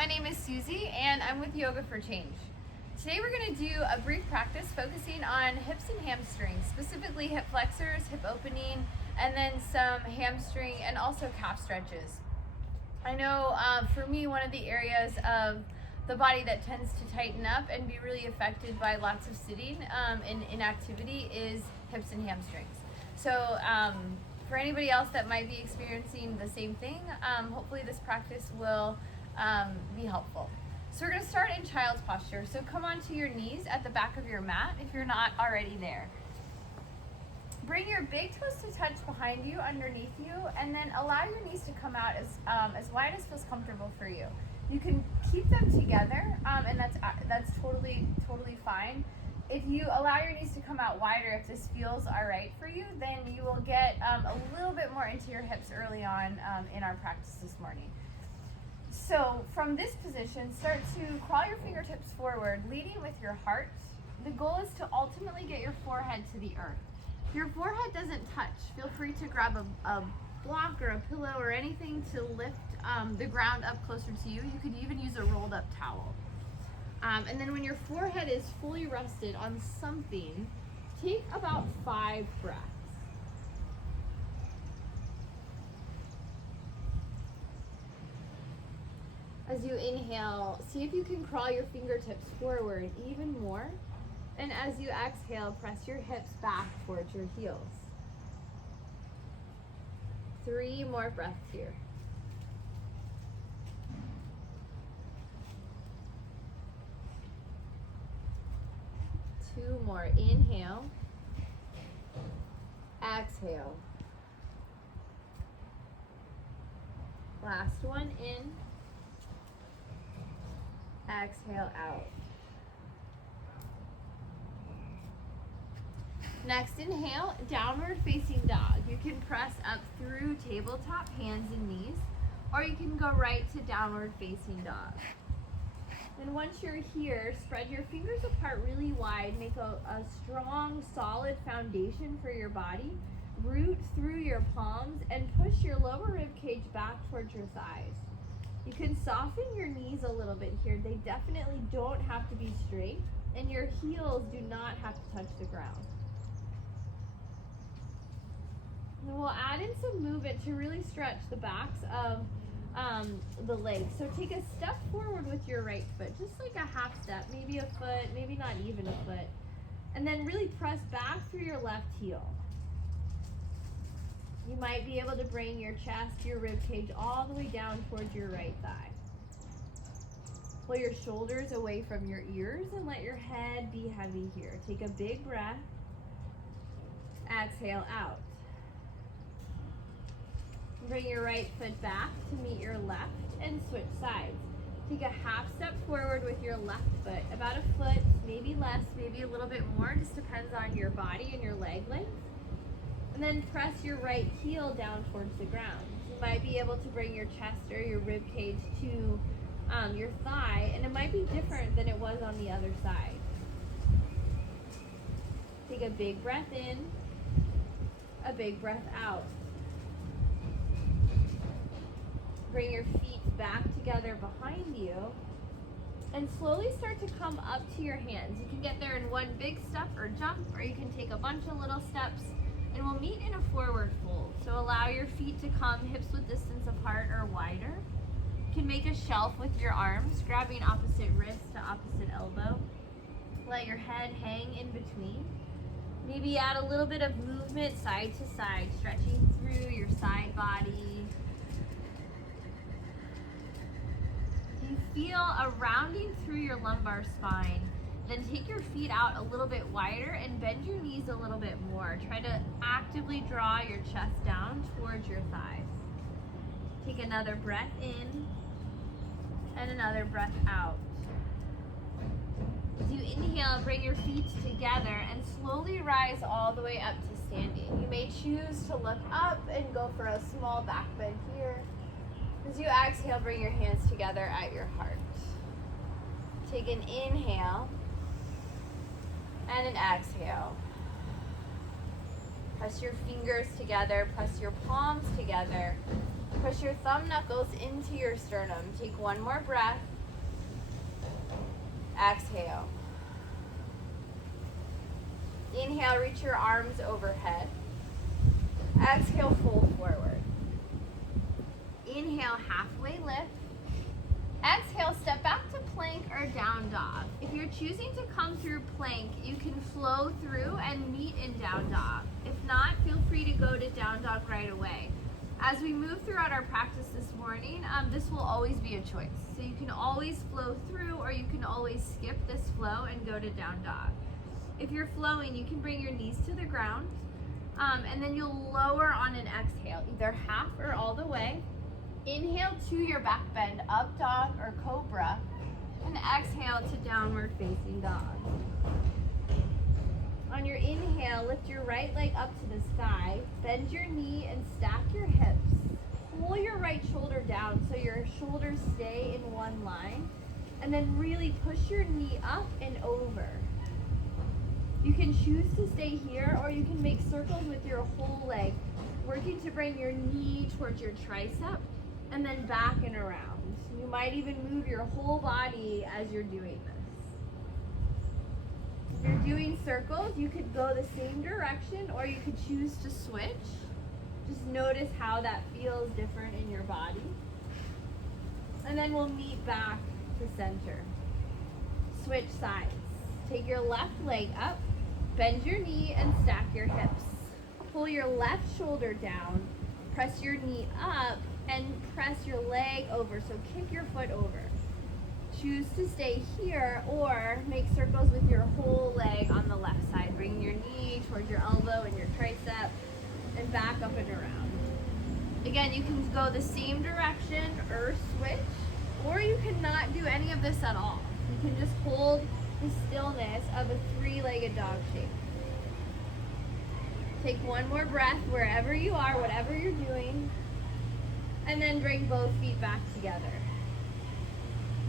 My name is Susie and I'm with Yoga for Change. Today we're going to do a brief practice focusing on hips and hamstrings, specifically hip flexors, hip opening, and then some hamstring and also calf stretches. I know for me, one of the areas of the body that tends to tighten up and be really affected by lots of sitting and inactivity is hips and hamstrings. So for anybody else that might be experiencing the same thing, hopefully this practice will be helpful. So we're going to start in child's posture. So come onto your knees at the back of your mat if you're not already there. Bring your big toes to touch behind you, underneath you, and then allow your knees to come out as wide as feels comfortable for you. You can keep them together, and that's totally fine. If you allow your knees to come out wider, if this feels all right for you, then you will get a little bit more into your hips early on in our practice this morning. So from this position, start to crawl your fingertips forward, leading with your heart. The goal is to ultimately get your forehead to the earth. If your forehead doesn't touch, feel free to grab a block or a pillow or anything to lift the ground up closer to you. You could even use a rolled up towel. And then when your forehead is fully rested on something, take about 5 breaths. As you inhale, see if you can crawl your fingertips forward even more. And as you exhale, press your hips back towards your heels. 3 more breaths here. 2 more. Inhale. Exhale. Last one in. Exhale out. Next, inhale, downward facing dog. You can press up through tabletop, hands and knees, or you can go right to downward facing dog. Then once you're here, spread your fingers apart really wide, make a strong, solid foundation for your body. Root through your palms and push your lower rib cage back towards your thighs. You can soften your knees a little bit here. They definitely don't have to be straight, and your heels do not have to touch the ground. And we'll add in some movement to really stretch the backs of the legs. So take a step forward with your right foot, just like a half step, maybe a foot, maybe not even a foot. And then really press back through your left heel. You might be able to bring your chest, your rib cage all the way down towards your right thigh. Pull your shoulders away from your ears and let your head be heavy here. Take a big breath. Exhale out. Bring your right foot back to meet your left and switch sides. Take a half step forward with your left foot, about a foot, maybe less, maybe a little bit more, just depends on your body and your leg length. And then press your right heel down towards the ground. You might be able to bring your chest or your rib cage to your thigh, and it might be different than it was on the other side. Take a big breath in, a big breath out. Bring your feet back together behind you and slowly start to come up to your hands. You can get there in one big step or jump, or you can take a bunch of little steps, and we'll meet in a forward fold. So allow your feet to come hips width distance apart or wider. You can make a shelf with your arms, grabbing opposite wrist to opposite elbow. Let your head hang in between. Maybe add a little bit of movement side to side, stretching through your side body. You feel a rounding through your lumbar spine. Then take your feet out a little bit wider and bend your knees a little bit more. Try to actively draw your chest down towards your thighs. Take another breath in and another breath out. As you inhale, bring your feet together and slowly rise all the way up to standing. You may choose to look up and go for a small back bend here. As you exhale, bring your hands together at your heart. Take an inhale and an exhale. Press your fingers together, press your palms together, Push your thumb knuckles into your sternum. Take one more breath. Exhale. Inhale, reach your arms overhead. Exhale, fold forward. Inhale, halfway lift. Exhale, step back to plank or down dog. If you're choosing to come through plank, you can flow through and meet in down dog. If not, feel free to go to down dog right away. As we move throughout our practice this morning, this will always be a choice. So you can always flow through, or you can always skip this flow and go to down dog. If you're flowing, you can bring your knees to the ground, and then you'll lower on an exhale, either half or all the way. Inhale to your back bend, up dog or cobra, and exhale to downward facing dog. On your inhale, lift your right leg up to the sky, bend your knee and stack your hips. Pull your right shoulder down so your shoulders stay in one line, and then really push your knee up and over. You can choose to stay here, or you can make circles with your whole leg, working to bring your knee towards your tricep and then back and around. You might even move your whole body as you're doing this. If you're doing circles, you could go the same direction, or you could choose to switch. Just notice how that feels different in your body. And then we'll meet back to center. Switch sides. Take your left leg up, bend your knee and stack your hips. Pull your left shoulder down, press your knee up, and press your leg over, so kick your foot over. Choose to stay here, or make circles with your whole leg on the left side. Bring your knee towards your elbow and your tricep, and back up and around. Again, you can go the same direction or switch, or you cannot do any of this at all. You can just hold the stillness of a three-legged dog shape. Take one more breath wherever you are, whatever you're doing, and then bring both feet back together.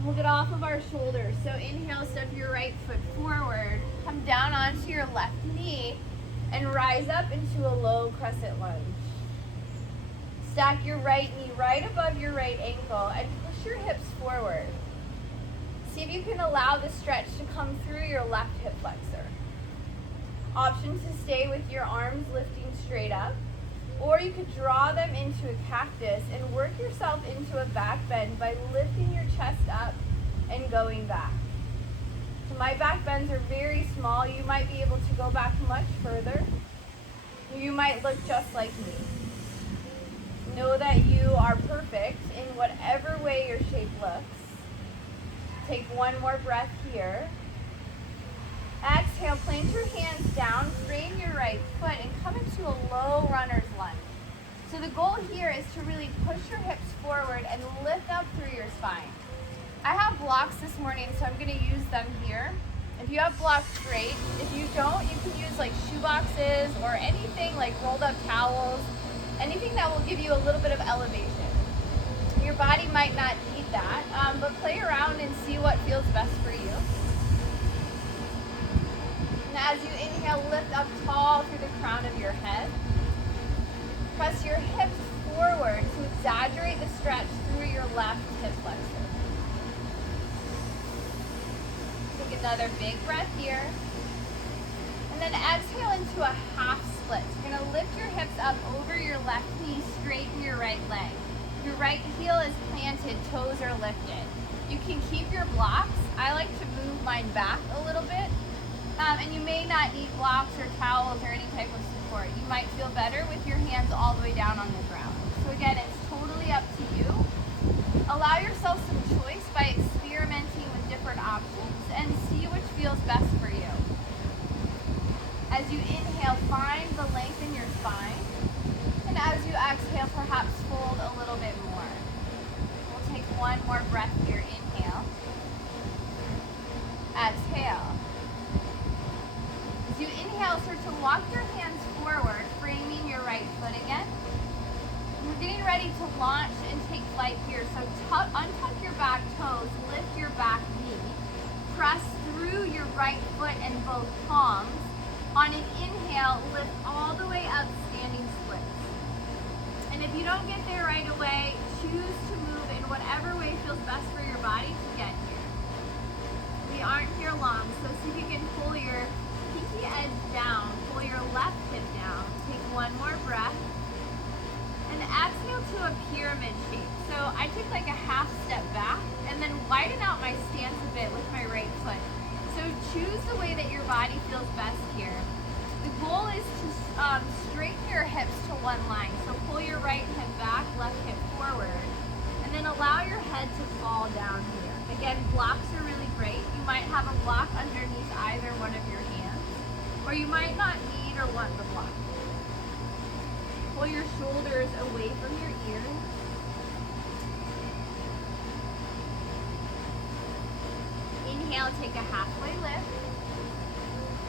We'll get off of our shoulders. So inhale, step your right foot forward, come down onto your left knee, and rise up into a low crescent lunge. Stack your right knee right above your right ankle and push your hips forward. See if you can allow the stretch to come through your left hip flexor. Option to stay with your arms lifting straight up, or you could draw them into a cactus and work yourself into a back bend by lifting your chest up and going back. So my back bends are very small. You might be able to go back much further. You might look just like me. Know that you are perfect in whatever way your shape looks. Take one more breath here. Exhale, plant your hands down, frame your right foot, and come into a low runner's lunge. So the goal here is to really push your hips forward and lift up through your spine. I have blocks this morning, so I'm going to use them here. If you have blocks, great. If you don't, you can use like shoe boxes or anything like rolled up towels, anything that will give you a little bit of elevation. Your body might not need that, but play around and see what feels best for you. And as you inhale, lift up tall through the crown of your head. Press your hips forward to exaggerate the stretch through your left hip flexor. Take another big breath here. And then exhale into a half split. You're going to lift your hips up over your left knee, straighten your right leg. Your right heel is planted, toes are lifted. You can keep your blocks. I like to move mine back a little bit. And you may not need blocks or towels or any type of support. You might feel better with your hands all the way down on the ground. So again, it's totally up to you. Allow yourself some choice by experimenting with different options and see which feels best for you. As you inhale, find the length in your spine. And as you exhale, perhaps fold a little bit more. We'll take one more breath here. Inhale. Exhale. As you inhale, start to walk your hands forward, framing your right foot again. We're getting ready to launch and take flight here. So untuck your back toes, lift your back knee, press through your right foot and both palms. On an inhale, lift all the way up, standing splits. And And if you don't get there right away, choose to move in whatever way feels best for your body to get here. We aren't here long, so see if you can pull your pinky edge down, pull your left hip down, take one more breath, and exhale to a pyramid shape. So I took like a half step back and then widen out my stance a bit with my right foot. So choose the way that your body feels best here. The goal is to straighten your hips to one line. So pull your right hip back, left hip forward, and then allow your head to fall down here. Again, blocks are really great. You might have a block underneath either one of your hands, or you might not need or want the block. Pull your shoulders away from your ears. Inhale, take a halfway lift,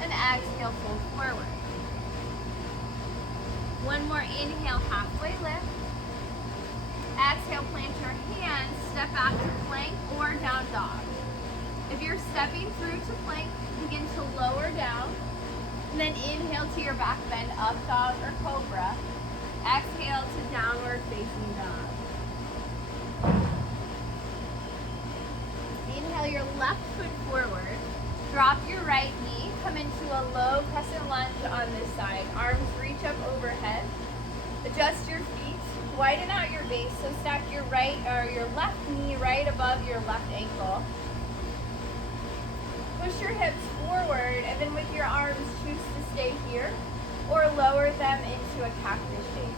and exhale, fold forward. One more inhale, halfway lift. Exhale, plant your hands, step back to plank or down dog. If you're stepping through to plank, begin to lower down, and then inhale to your back bend, up dog or cobra. Exhale to downward facing dog. Inhale your left foot forward. Drop your right knee. Come into a low crescent lunge on this side. Arms reach up overhead. Adjust your feet. Widen out your base. So stack your right or your left knee right above your left ankle. Push your hips forward, and then with your arms choose to stay here or lower them into a cactus shape.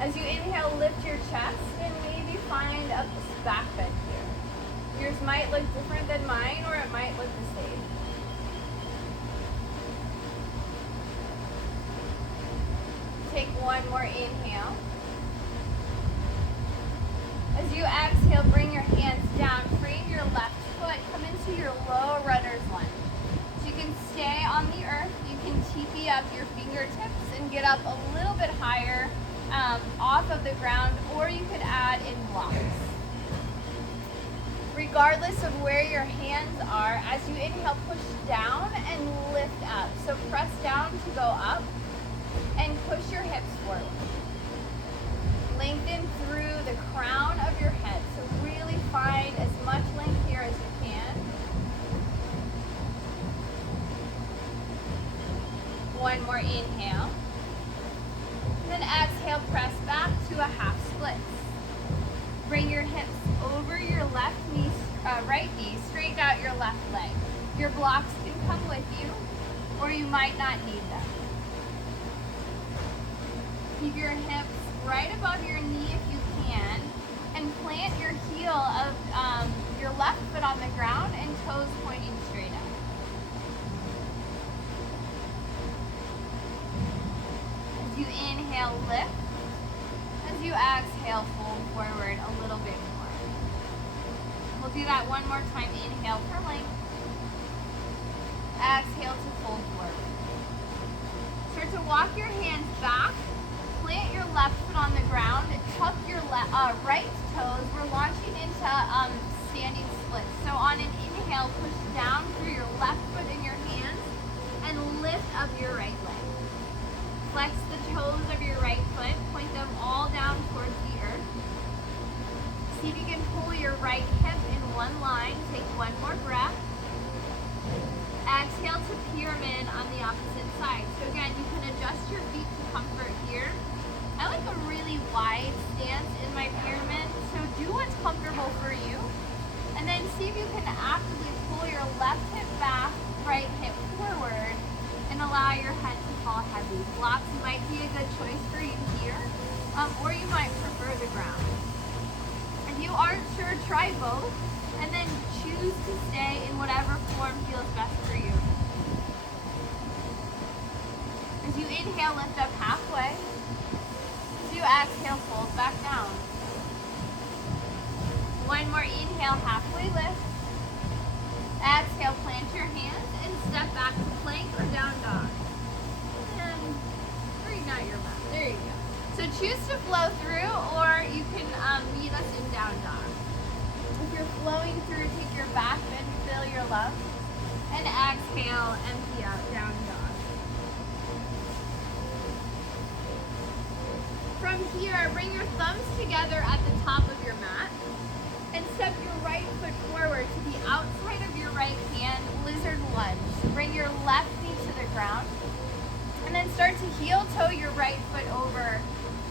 As you inhale, lift your chest and maybe find a back bend here. Yours might look different than mine, or it might look the same. Take one more inhale. As you exhale, bring your hands down, frame your left foot, come into your low runner's lunge. So you can stay on the earth, you can teepee up your fingertips and get up a little bit higher off of the ground, or you could add in blocks. Regardless of where your hands are, as you inhale, push down and lift up. So press down to go up and push your hips forward. Lengthen through the crown of your head. So really find as much length here as you can. One more inhale. And then exhale, press back to a half split. Bring your hips over your left knee, right knee, straighten out your left leg. Your blocks can come with you, or you might not need them. Keep your hips right above your knee if you can, and plant your heel of your left foot on the ground and toes pointing straight up. As you inhale, lift. As you exhale, fold forward a little bit more. We'll do that one more time. Inhale for length. Exhale to fold forward. Start to walk your hands back. Plant your left foot on the ground. Tuck your right toes. We're launching into standing splits. So on an inhale, push down through your left foot in your hands and lift up your right leg. Flex the toes of your right foot. Point them all down towards the earth. See if you can pull your right hip in one line. Take one more breath. Exhale to pyramid on the opposite side. So again, you can adjust your feet to comfort here. I like a really wide stance in my pyramid, so do what's comfortable for you. And then see if you can actively pull your left hip back, right hip forward, and allow your head to fall heavy. Blocks might be a good choice for you here, or you might prefer the ground. If you aren't sure, try both, and then choose to stay in whatever form feels best for you. As you inhale, lift up halfway. As you exhale, fold back down. One more inhale, halfway lift. Exhale, plant your hands and step back to plank or down dog. And straighten out your back. There you go. So choose to flow through, or you can meet us in down dog. If you're flowing through, take your back bend, fill your lungs, and exhale, empty out, down dog. here, bring your thumbs together at the top of your mat and step your right foot forward to the outside of your right hand, lizard lunge. So bring your left knee to the ground and then start to heel toe your right foot over.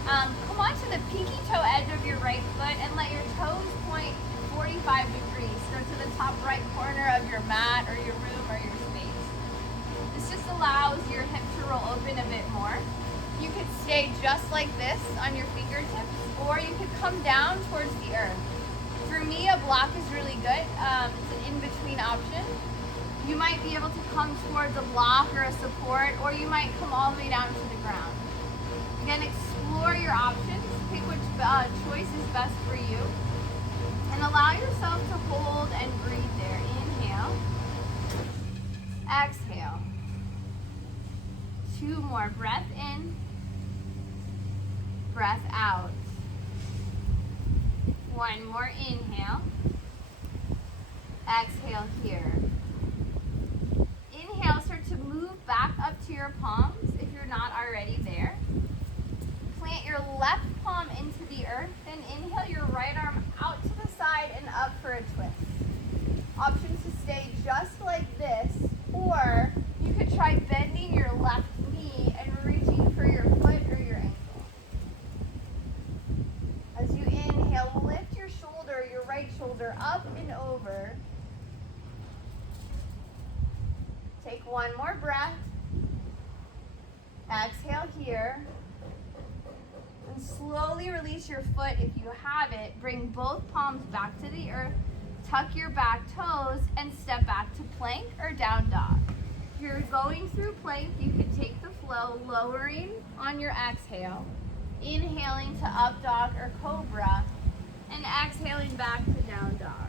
Come onto the pinky toe edge of your right foot and let your toes point 45 degrees. Go to the top right corner of your mat or your room or your space. This just allows your hip to roll open a bit more. You could stay just like this on your fingertips, or you could come down towards the earth. For me, a block is really good. It's an in-between option. You might be able to come towards a block or a support, or you might come all the way down to the ground. Again, explore your options. Pick which choice is best for you. And allow yourself to hold and breathe there. Inhale. Exhale. 2 more. Breath in. Breath out. 1 more. Inhale. Exhale here. Inhale, start to move back up to your palms if you're not already there. Plant your left palm into the earth, then inhale your right arm out to the side and up for a twist. Option to stay just like this, or you could try bending your left knee and reaching for your foot or your ankle. As you inhale, lift your shoulder, your right shoulder up and over. Take 1 more breath. Exhale here. And slowly release your foot if you have it. Bring both palms back to the earth. Tuck your back toes and step back to plank or down dog. If you're going through plank, you can take the flow, lowering on your exhale, inhaling to up dog or cobra, and exhaling back to down dog.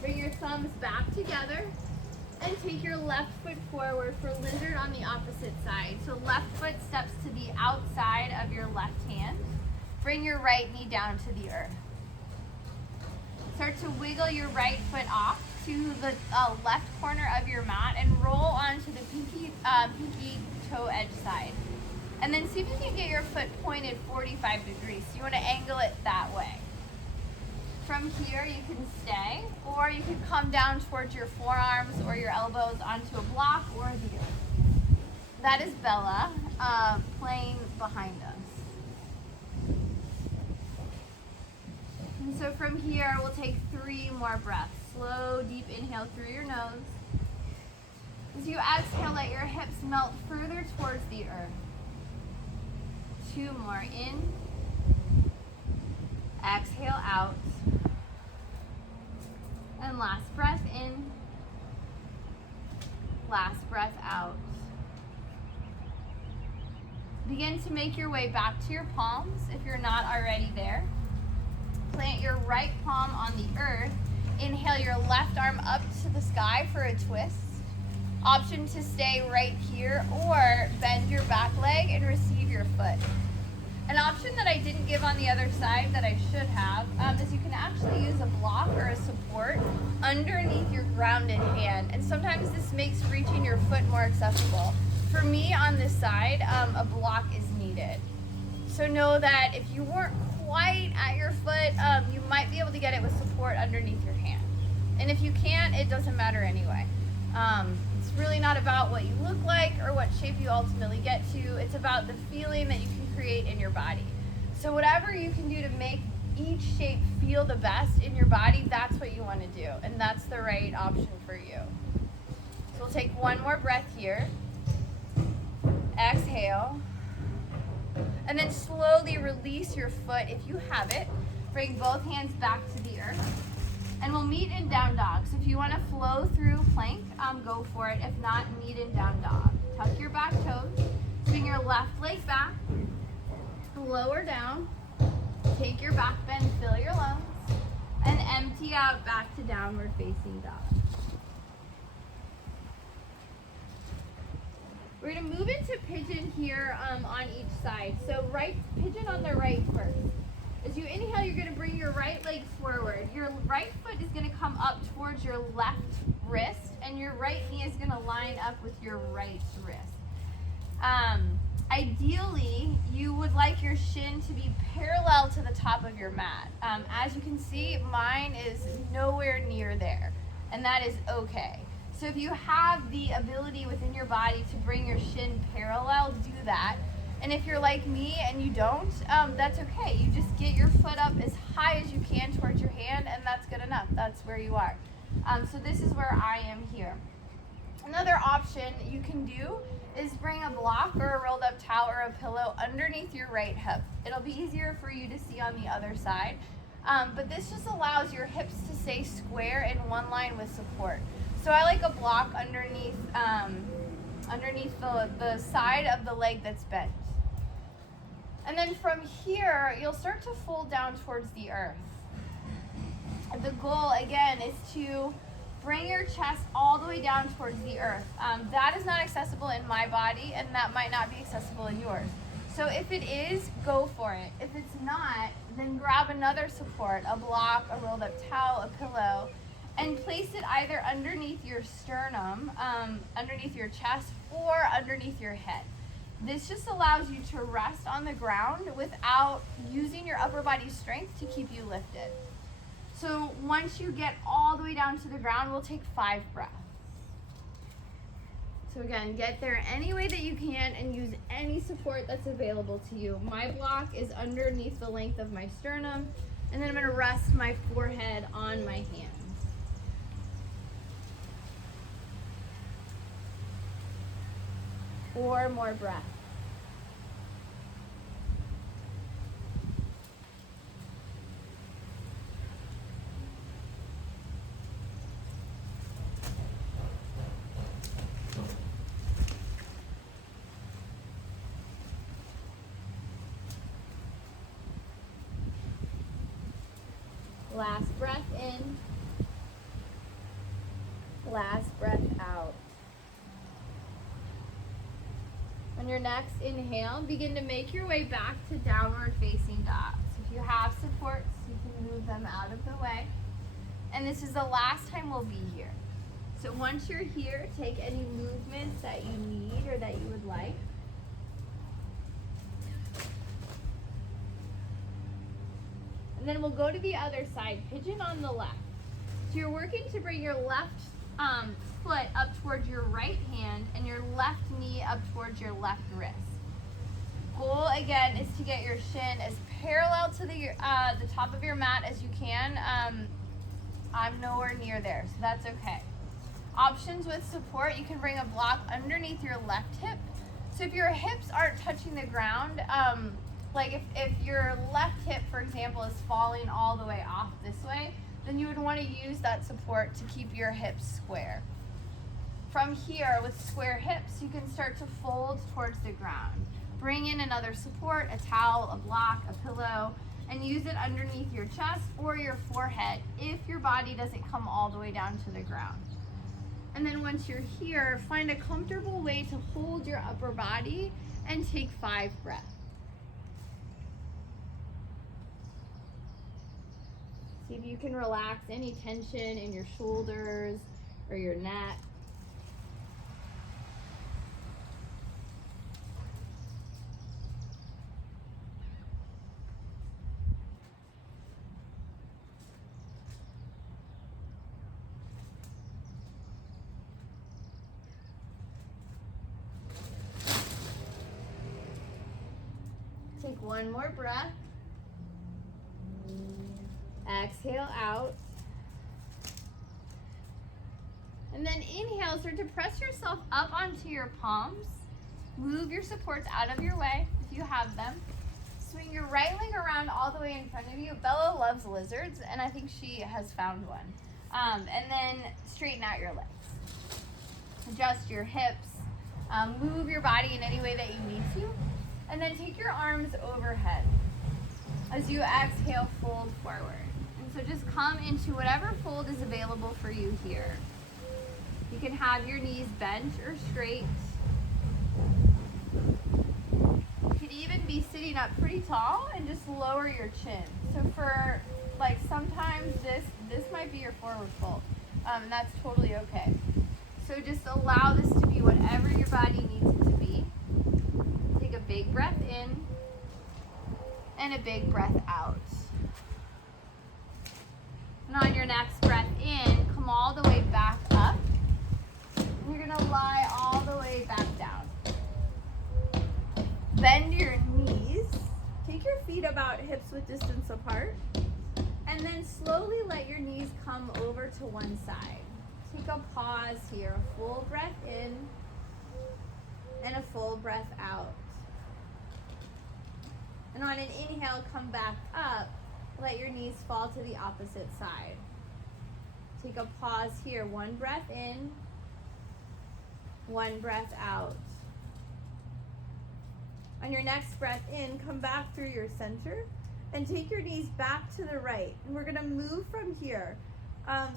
Bring your thumbs back together and take your left foot forward for lizard on the opposite side. So left foot steps to the outside of your left hand. Bring your right knee down to the earth. Start to wiggle your right foot off to the left corner of your mat and roll onto the pinky toe edge side. And then see if you can get your foot pointed 45 degrees. So you want to angle it that way. From here, you can stay, or you can come down towards your forearms or your elbows onto a block or the earth. That is Bella playing behind us. And so from here, we'll take 3 more breaths. Slow, deep inhale through your nose. As you exhale, let your hips melt further towards the earth. 2 more. In. Exhale out. And last breath in. Last breath out. Begin to make your way back to your palms if you're not already there. Plant your right palm on the earth. Inhale your left arm up to the sky for a twist. Option to stay right here or bend your back leg and receive your foot. An option that I didn't give on the other side that I should have is you can actually use a block or a support underneath your grounded hand. And sometimes this makes reaching your foot more accessible. For me on this side, a block is needed. So know that if you weren't quite at your foot, you might be able to get it with support underneath your hand. And if you can't, it doesn't matter anyway. It's really not about what you look like or what shape you ultimately get to. It's about the feeling that you can create in your body. So whatever you can do to make each shape feel the best in your body, that's what you want to do. And that's the right option for you. So we'll take 1 more breath here. Exhale. And then slowly release your foot if you have it. Bring both hands back to the earth. And we'll meet in down dog. So if you want to flow through plank, go for it. If not, meet in down dog. Tuck your back toes. Swing your left leg back. Lower down. Take your back bend, fill your lungs. And empty out back to downward facing dog. We're going to move into pigeon here on each side. So right pigeon on the right first. As you inhale, you're going to bring your right leg forward. Your right foot is going to come up towards your left wrist, and your right knee is going to line up with your right wrist. Ideally, you would like your shin to be parallel to the top of your mat. As you can see, mine is nowhere near there, and that is okay. So if you have the ability within your body to bring your shin parallel, do that. And if you're like me and you don't, that's okay. You just get your foot up as high as you can towards your hand, and that's good enough. That's where you are. So this is where I am here. Another option you can do is bring a block or a rolled up towel or a pillow underneath your right hip. It'll be easier for you to see on the other side. But this just allows your hips to stay square in one line with support. So I like a block underneath the side of the leg that's bent. And then from here, you'll start to fold down towards the earth. The goal, again, is to bring your chest all the way down towards the earth. That is not accessible in my body, and that might not be accessible in yours. So if it is, go for it. If it's not, then grab another support, a block, a rolled up towel, a pillow, and place it either underneath your sternum, underneath your chest, or underneath your head. This just allows you to rest on the ground without using your upper body strength to keep you lifted. So once you get all the way down to the ground, we'll take 5 breaths. So again, get there any way that you can and use any support that's available to you. My block is underneath the length of my sternum, and then I'm gonna rest my forehead on my hands. 4 more breaths. Last breath in, last breath out. On your next inhale, begin to make your way back to downward facing dog. So if you have supports, you can move them out of the way. And this is the last time we'll be here. So once you're here, take any movements that you need or that you would like. And then we'll go to the other side, pigeon on the left. So you're working to bring your left foot up towards your right hand and your left knee up towards your left wrist. Goal again is to get your shin as parallel to the top of your mat as you can. I'm nowhere near there, so that's okay. Options with support, you can bring a block underneath your left hip. So if your hips aren't touching the ground, like if your left hip, for example, is falling all the way off this way, then you would want to use that support to keep your hips square. From here, with square hips, you can start to fold towards the ground. Bring in another support, a towel, a block, a pillow, and use it underneath your chest or your forehead if your body doesn't come all the way down to the ground. And then once you're here, find a comfortable way to hold your upper body and take 5 breaths. See if you can relax any tension in your shoulders or your neck. Take 1 more breath. Exhale out. And then inhale, start to press yourself up onto your palms. Move your supports out of your way if you have them. Swing your right leg around all the way in front of you. Bella loves lizards, and I think she has found one. And then straighten out your legs. Adjust your hips. Move your body in any way that you need to. And then take your arms overhead. As you exhale, fold forward. And so just come into whatever fold is available for you here. You can have your knees bent or straight. You could even be sitting up pretty tall and just lower your chin. So for like sometimes this might be your forward fold. And that's totally okay. So just allow this to be whatever your body needs it to be. big breath in and a big breath out. And on your next breath in, come all the way back up. You're gonna lie all the way back down. Bend your knees. Take your feet about hips width distance apart. And then slowly let your knees come over to one side. Take a pause here. A full breath in and a full breath out. And on an inhale, come back up. Let your knees fall to the opposite side. Take a pause here. One breath in, one breath out. On your next breath in, come back through your center and take your knees back to the right. And we're gonna move from here.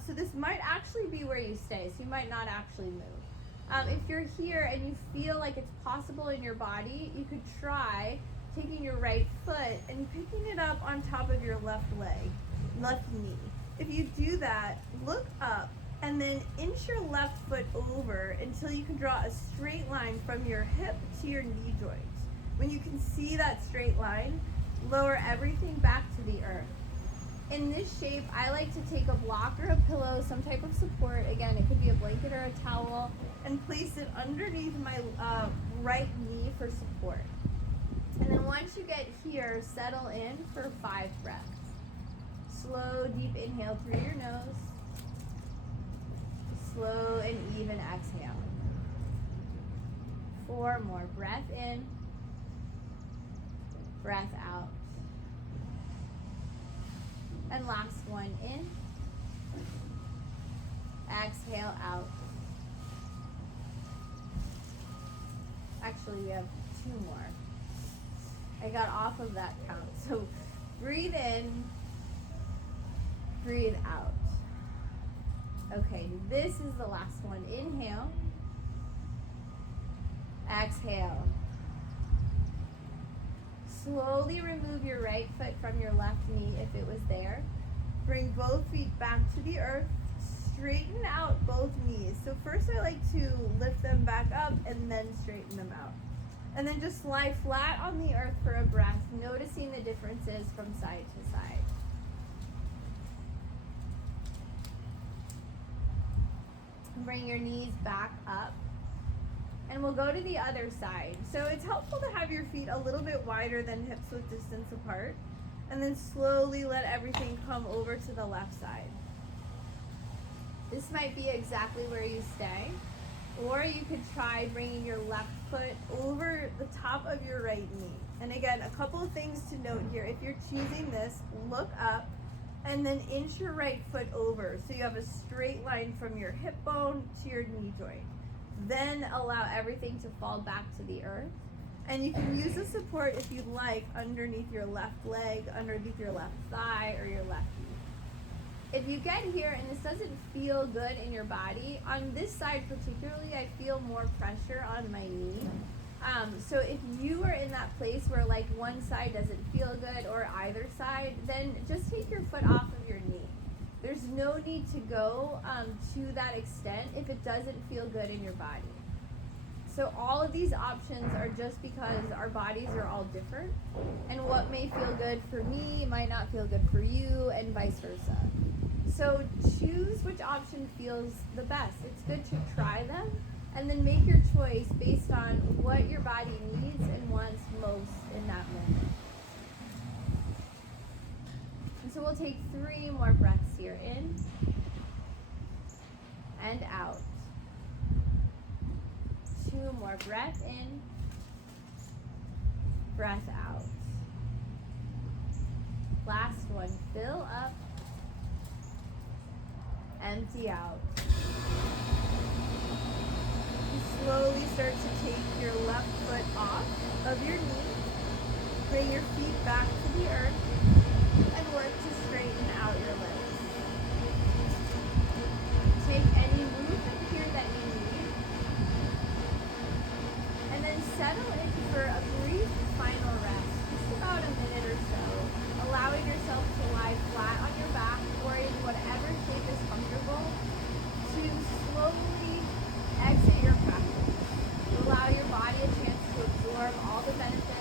So this might actually be where you stay, so you might not actually move. If you're here and you feel like it's possible in your body, you could try taking your right foot and picking it up on top of your left leg, left knee. If you do that, look up and then inch your left foot over until you can draw a straight line from your hip to your knee joint. When you can see that straight line, lower everything back to the earth. In this shape, I like to take a block or a pillow, some type of support. Again, it could be a blanket or a towel, and place it underneath my right knee for support. And then once you get here, settle in for 5 breaths. Slow, deep inhale through your nose. Slow and even exhale. 4 more. Breath in. Breath out. And last one in. Exhale out. Actually, we have 2 more. I got off of that count. So breathe in, breathe out. Okay, this is the last one. Inhale. Exhale. Slowly remove your right foot from your left knee if it was there. Bring both feet back to the earth. Straighten out both knees. So first I like to lift them back up and then straighten them out. And then just lie flat on the earth for a breath, noticing the differences from side to side. Bring your knees back up. And we'll go to the other side. So it's helpful to have your feet a little bit wider than hips width distance apart. And then slowly let everything come over to the left side. This might be exactly where you stay. Or you could try bringing your left foot over the top of your right knee. And again, a couple of things to note here. If you're choosing this, look up and then inch your right foot over so you have a straight line from your hip bone to your knee joint. Then allow everything to fall back to the earth. And you can use the support if you'd like underneath your left leg, underneath your left thigh, or your left knee. If you get here and this doesn't feel good in your body, on this side particularly, I feel more pressure on my knee. So if you are in that place where like one side doesn't feel good or either side, then just take your foot off of your knee. There's no need to go to that extent if it doesn't feel good in your body. So all of these options are just because our bodies are all different, and what may feel good for me might not feel good for you, and vice versa. So choose which option feels the best. It's good to try them and then make your choice based on what your body needs and wants most in that moment. And so we'll take 3 more breaths here, in and out. 2 more. Breath in, breath out. Last one. Fill up, empty out. You slowly start to take your left foot off of your knee. Bring your feet back to the earth and work to straighten out your legs. Take any movement here that you need. And then settle in for a brief final rest, just about a minute or so, allowing yourself to lie flat on your back or in whatever shape is comfortable to slowly exit your practice. Allow your body a chance to absorb all the benefits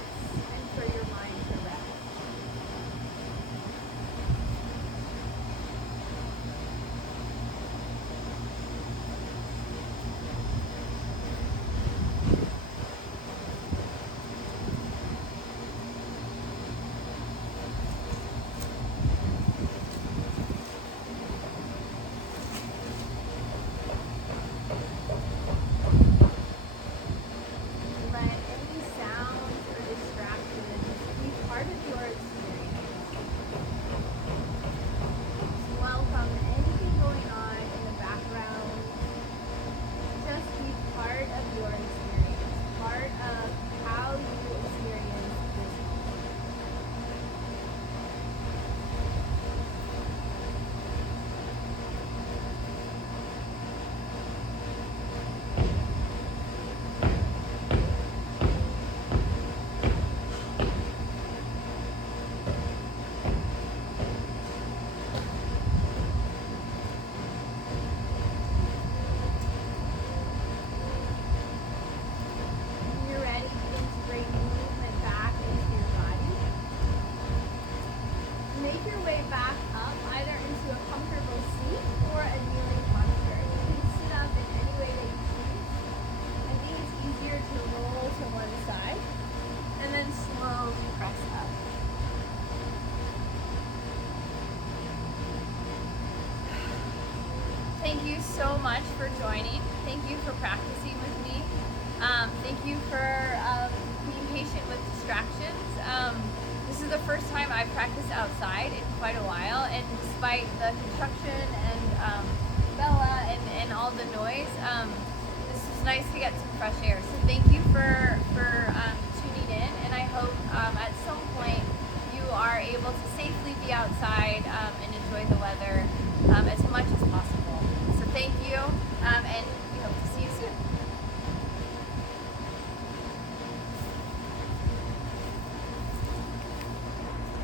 so much for joining. Thank you for practicing with me. Thank you for being patient with distractions. This is the first time I've practiced outside in quite a while, and despite the construction and Bella and all the noise, this is nice to get some fresh air. So thank you for tuning in, and I hope at some point you are able to safely be outside and enjoy the weather as much as